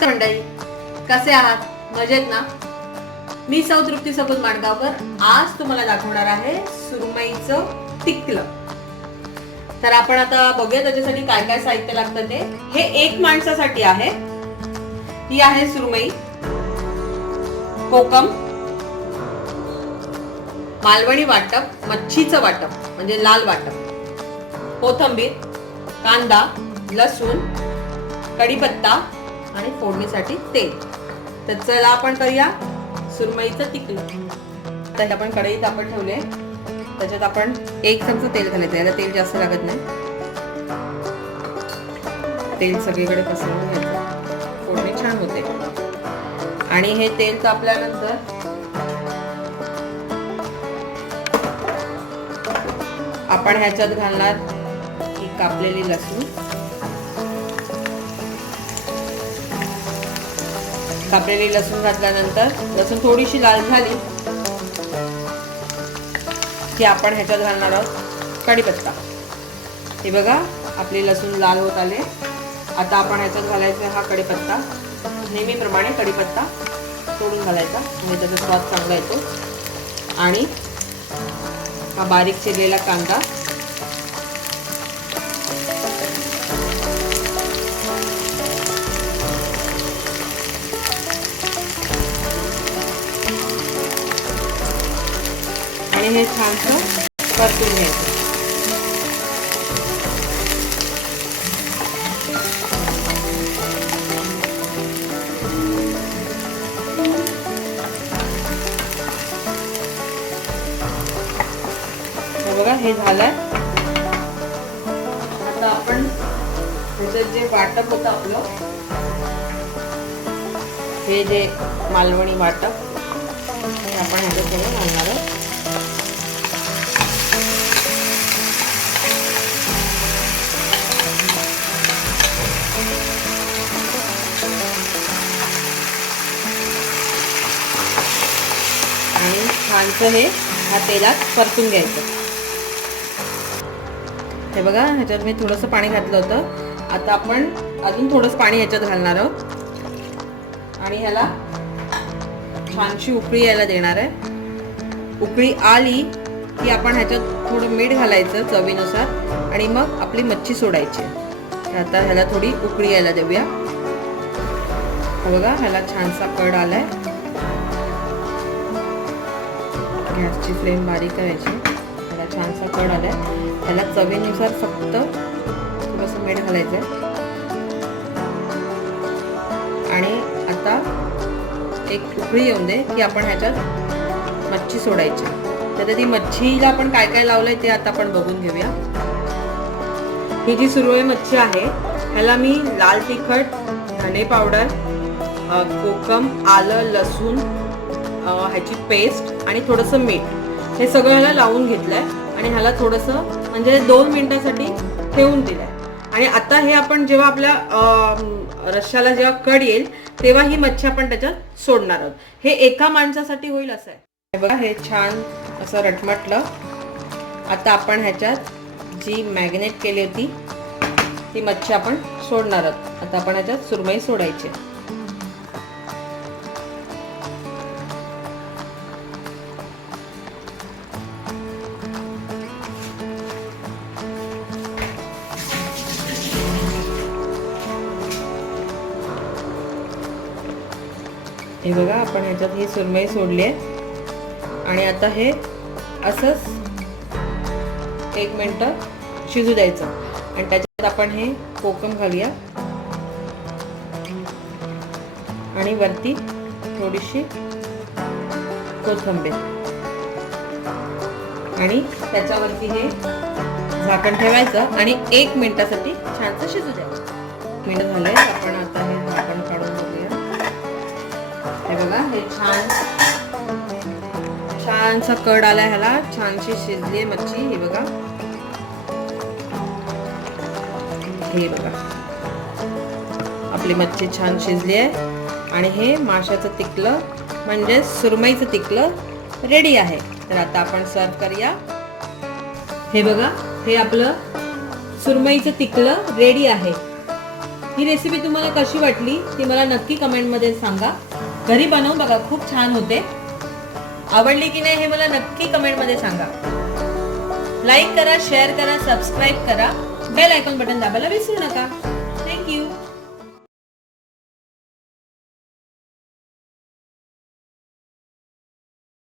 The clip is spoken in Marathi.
नमस्कार मंडळी, कसे आहात? मजेत ना? मी सौ तृप्ती सपत माणगावकर आज तुम्हाला दाखवणार आहे सुरमईचं टिकलं. तर आपण आता बघूया त्याच्यासाठी काय काय साहित्य लागतं ते. हे एक माणसासाठी आहे. ही आहे सुरमई, कोकम, मालवणी वाटप, मच्छीचं वाटप म्हणजे लाल वाटप, कोथिंबीर, कांदा, लसूण, कढीपत्ता आणि फोडणीसाठी तेल. तर चला आपण करूया सुरमईचं टिकलं. आता आपण कढईत आपण ठेवले, त्याच्यात आपण 1 चमचा तेल घालायचं. याला तेल जास्त लागत नाही. तेल सगळीकडे पसरवून घ्यायचं, फोडणी छान होते. आणि हे तेल तापल्यानंतर आपण ह्याच्यात घालणार ही कापलेली लसूण. कापलेली लसूण घातल्यानंतर लसूण थोडीशी लाल झाली की आपण ह्याच्यात घालणार आहोत कढीपत्ता. हे बघा, आपली लसूण लाल होत आले. आता आपण ह्याच्यात घालायचा हा कढीपत्ता. नेहमीप्रमाणे कढीपत्ता तोडून घालायचा म्हणजे त्याचा स्वाद चांगला येतो. आणि हा बारीक चिरलेला कांदा, आणि हे छानसं परतून घ्यायचं. बघा, हे झालंय. आता आपण ह्याच्यात जे वाटप होतं आपलं, हे जे मालवणी वाटप हे आपण ह्याच्यात थोडं घालणार आहोत. आणि छानसं हे ह्या तेलात परतून घ्यायचं. हे बघा, ह्याच्यात मी थोडंसं पाणी घातलं होतं. आता आपण अजून थोडंसं पाणी ह्याच्यात घालणार आहोत आणि ह्याला छानशी उकळी यायला देणार आहे. उकळी आली की आपण ह्याच्यात थोडं मीठ घालायचं चवीनुसार आणि मग आपली मच्छी सोडायची. आता ह्याला थोडी उकळी यायला देऊया. हे बघा, ह्याला छानसा कड आलाय. गॅसची फ्लेम बारीक करायची. ह्याला छानसा कड आलाय. ह्याला चवीनुसार फक्त थोडंसं मीठ घालायचं आहे. आणि आता एक उकळी येऊन दे की आपण ह्याच्यात मच्छी सोडायची. तर ती मच्छीला आपण काय काय लावलंय ते आता आपण बघून घेऊया. ही जी सुरमई मच्छी आहे ह्याला मी लाल तिखट, धने पावडर, कोकम, आलं, लसूण ह्याची पेस्ट आणि थोडंसं मीठ हे सगळं ह्याला लावून घेतलंय. आणि ह्याला थोडंसं म्हणजे 2 मिनिटासाठी ठेवून दिलंय. आणि आता हे आपण जेव्हा आपल्या रश्श्याला जेव्हा कड येईल तेव्हा ही मच्छी आपण त्याच्यात सोडणार आहोत. हे एका माणसासाठी होईल असं आहे. हे बघा, हे छान असं रटमटलं. आता आपण ह्याच्यात जी मॅग्नेट केली होती ती मच्छी आपण सोडणार आहोत. आता आपण ह्याच्यात सुरमई सोडायची. हे बघा, आपण ह्याच्यात ही सुरमई सोडली आहे. आणि आता हे असंच 1 मिनिटं शिजू द्यायचं. आणि त्याच्यात आपण हे कोकम घालूया आणि वरती थोडीशी कोथिंबीर आणि त्याच्यावरती हे झाकण ठेवायचं आणि 1 मिनिटासाठी छानसं शिजू द्यायचं. 1 मिनिट झालंय. आपण आता हे झाकण काढून बघूया. हे बघा, हे छानसा कड आलाय. ह्याला छानशी शिजली मच्छी. हे बघा, हे बघा, आपली मच्छी छान शिजली आहे. आणि हे माशाचं तिकलं म्हणजे सुरमईचं तिकलं रेडी आहे. तर आता आपण सर्व करूया. हे बघा, हे आपलं सुरमईचं तिकलं रेडी आहे. ही रेसिपी तुम्हाला कशी वाटली ती मला नक्की कमेंटमध्ये सांगा. घरी बनवून बघा, खूप छान होते. आवडली की नाही हे मला नक्की कमेंटमध्ये सांगा. लाईक करा, शेअर करा, सबस्क्राईब करा, बेल आयकॉन बटन दाबायला विसरू नका.